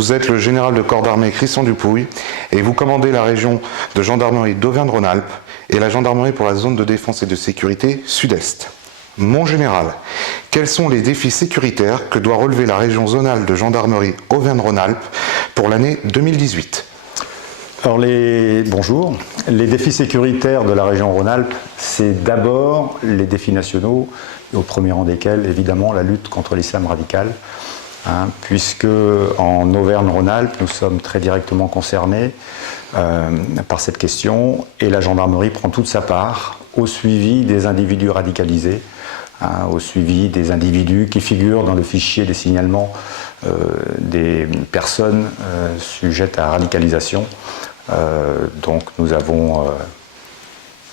Vous êtes le général de corps d'armée Christian Dupouille et vous commandez la région de gendarmerie d'Auvergne-Rhône-Alpes et la gendarmerie pour la zone de défense et de sécurité sud-est. Mon général, quels sont les défis sécuritaires que doit relever la région zonale de gendarmerie Auvergne-Rhône-Alpes pour l'année 2018 ? Alors bonjour. Les défis sécuritaires de la région Rhône-Alpes, c'est d'abord les défis nationaux, et au premier rang desquels, évidemment, la lutte contre l'islam radical, puisque en Auvergne-Rhône-Alpes, nous sommes très directement concernés par cette question, et la gendarmerie prend toute sa part au suivi des individus radicalisés, au suivi des individus qui figurent dans le fichier des signalements des personnes sujettes à radicalisation. Donc nous avons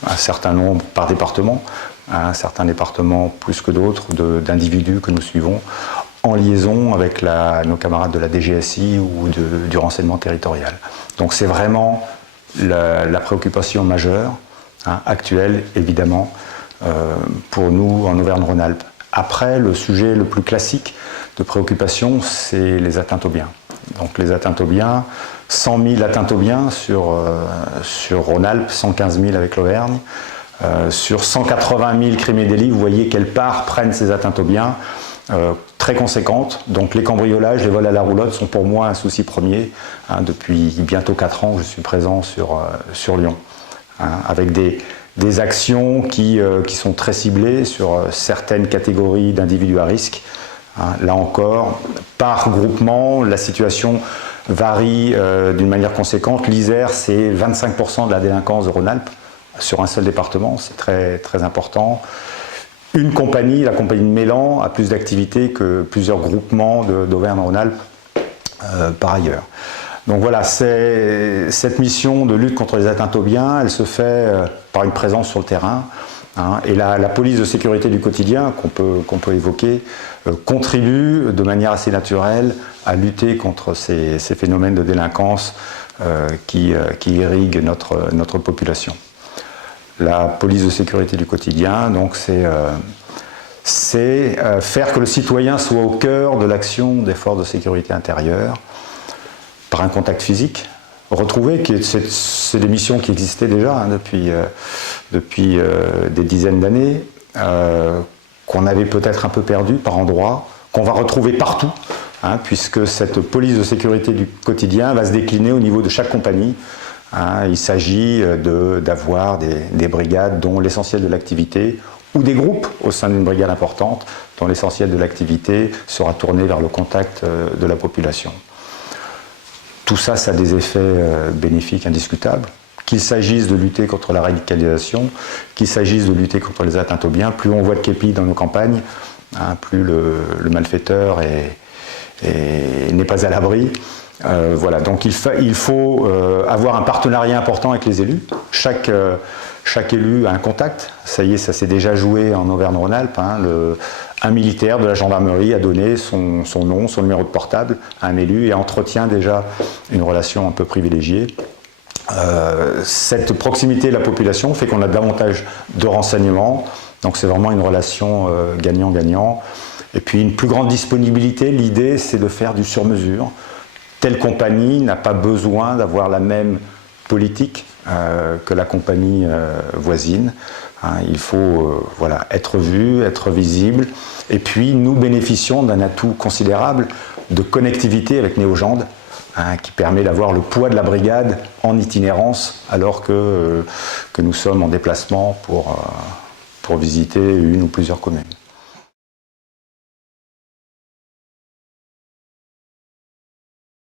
un certain nombre par département, certains départements plus que d'autres d'individus que nous suivons en liaison avec nos camarades de la DGSI ou du renseignement territorial. Donc c'est vraiment la préoccupation majeure, actuelle évidemment, pour nous en Auvergne-Rhône-Alpes. Après, le sujet le plus classique de préoccupation, c'est les atteintes aux biens. Donc les atteintes aux biens, 100 000 atteintes aux biens sur Rhône-Alpes, 115 000 avec l'Auvergne. Sur 180 000 crimes et délits, vous voyez quelle part prennent ces atteintes aux biens, très conséquentes. Donc les cambriolages, les vols à la roulotte sont pour moi un souci premier. Depuis bientôt 4 ans, je suis présent sur Lyon, avec des actions qui sont très ciblées sur certaines catégories d'individus à risque. Là encore, par groupement, la situation varie d'une manière conséquente. L'Isère, c'est 25% de la délinquance de Rhône-Alpes sur un seul département, c'est très, très important. Une compagnie, la compagnie de Mélan, a plus d'activités que plusieurs groupements d'Auvergne-Rhône-Alpes par ailleurs. Donc voilà, cette mission de lutte contre les atteintes aux biens, elle se fait par une présence sur le terrain. Et la police de sécurité du quotidien, qu'on peut évoquer, contribue de manière assez naturelle à lutter contre ces phénomènes de délinquance qui irriguent notre population. La police de sécurité du quotidien, donc c'est faire que le citoyen soit au cœur de l'action des forces de sécurité intérieure par un contact physique retrouvé, c'est des missions qui existaient déjà depuis des dizaines d'années, qu'on avait peut-être un peu perdues par endroits, qu'on va retrouver partout, puisque cette police de sécurité du quotidien va se décliner au niveau de chaque compagnie. Il s'agit d'avoir des brigades dont l'essentiel de l'activité, ou des groupes au sein d'une brigade importante, dont l'essentiel de l'activité sera tourné vers le contact de la population. Tout ça, ça a des effets bénéfiques indiscutables. Qu'il s'agisse de lutter contre la radicalisation, qu'il s'agisse de lutter contre les atteintes aux biens, plus on voit de képis dans nos campagnes, plus le malfaiteur n'est pas à l'abri. Voilà, donc il faut avoir un partenariat important avec les élus. Chaque élu a un contact. Ça y est, ça s'est déjà joué en Auvergne-Rhône-Alpes. Un militaire de la gendarmerie a donné son nom, son numéro de portable à un élu et entretient déjà une relation un peu privilégiée. Cette proximité de la population fait qu'on a davantage de renseignements. Donc c'est vraiment une relation gagnant-gagnant. Et puis une plus grande disponibilité. L'idée, c'est de faire du sur-mesure. Telle compagnie n'a pas besoin d'avoir la même politique que la compagnie voisine. Il faut être vu, être visible. Et puis nous bénéficions d'un atout considérable de connectivité avec Néogende, qui permet d'avoir le poids de la brigade en itinérance alors que nous sommes en déplacement pour visiter une ou plusieurs communes.